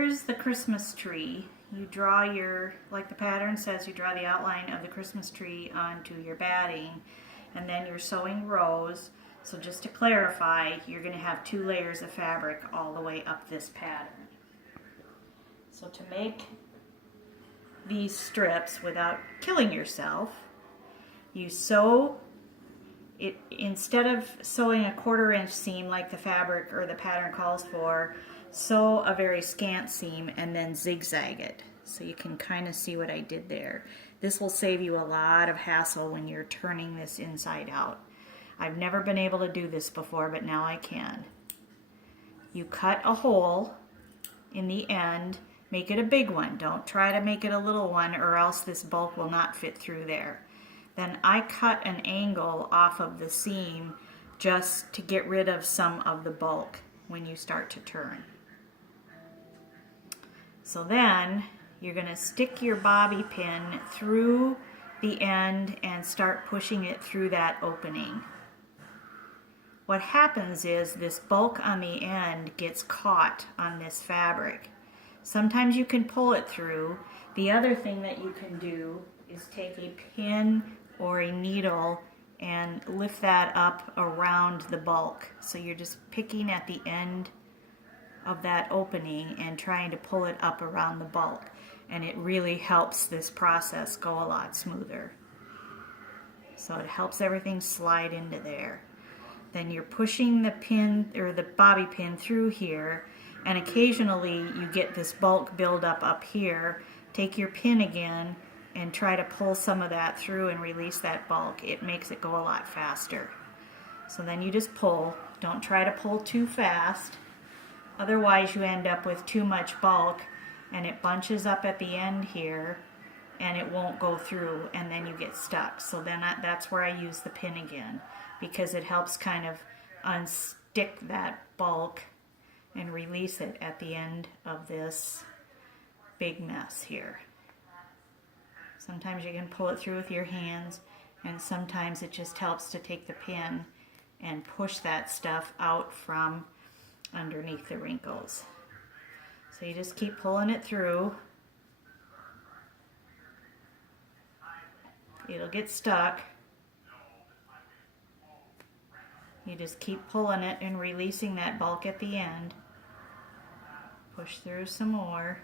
Here's the Christmas tree. You draw your, like the pattern says, you draw the outline of the Christmas tree onto your batting, and then you're sewing rows. So just to clarify, you're going to have 2 layers of fabric all the way up this pattern. So to make these strips without killing yourself, you sew it, instead of sewing a 1/4 inch seam like the fabric or the pattern calls for, sew a very scant seam and then zigzag it. So you can kind of see what I did there. This will save you a lot of hassle when you're turning this inside out. I've never been able to do this before, but now I can. You cut a hole in the end, make it a big one. Don't try to make it a little one or else this bulk will not fit through there. Then I cut an angle off of the seam just to get rid of some of the bulk when you start to turn. So then you're going to stick your bobby pin through the end and start pushing it through that opening. What happens is this bulk on the end gets caught on this fabric. Sometimes you can pull it through. The other thing that you can do is take a pin or a needle and lift that up around the bulk. So you're just picking at the end of that opening and trying to pull it up around the bulk. And it really helps this process go a lot smoother. So it helps everything slide into there. Then you're pushing the pin or the bobby pin through here, and occasionally you get this bulk buildup up here. Take your pin again and try to pull some of that through and release that bulk. It makes it go a lot faster. So then you just pull. Don't try to pull too fast. Otherwise you end up with too much bulk and it bunches up at the end here and it won't go through and then you get stuck. So then that's where I use the pin again, because it helps kind of unstick that bulk and release it at the end of this big mess here. Sometimes you can pull it through with your hands, and sometimes it just helps to take the pin and push that stuff out from underneath the wrinkles. So you just keep pulling it through. It'll get stuck. You just keep pulling it and releasing that bulk at the end. Push through some more.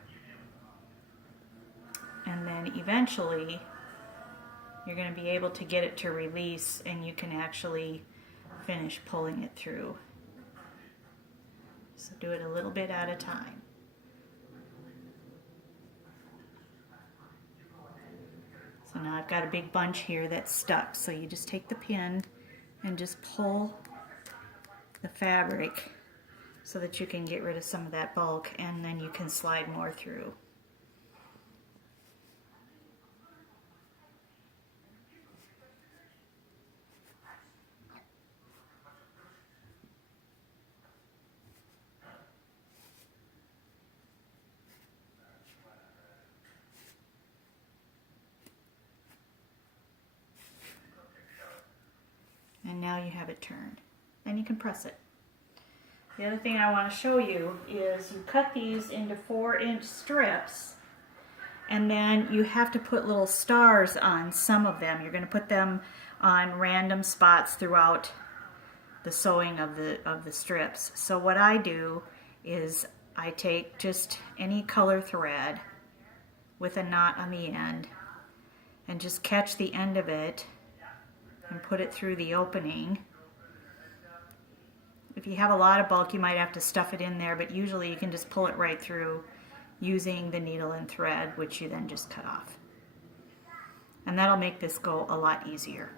And then eventually you're going to be able to get it to release and you can actually finish pulling it through. So do it a little bit at a time. So now I've got a big bunch here that's stuck. So you just take the pin and just pull the fabric so that you can get rid of some of that bulk, and then you can slide more through. And now you have it turned. Then you can press it. The other thing I want to show you is you cut these into 4-inch strips, and then you have to put little stars on some of them. You're going to put them on random spots throughout the sewing of the strips. So what I do is I take just any color thread with a knot on the end and just catch the end of it and put it through the opening. If you have a lot of bulk, you might have to stuff it in there, but usually you can just pull it right through using the needle and thread, which you then just cut off. And that'll make this go a lot easier.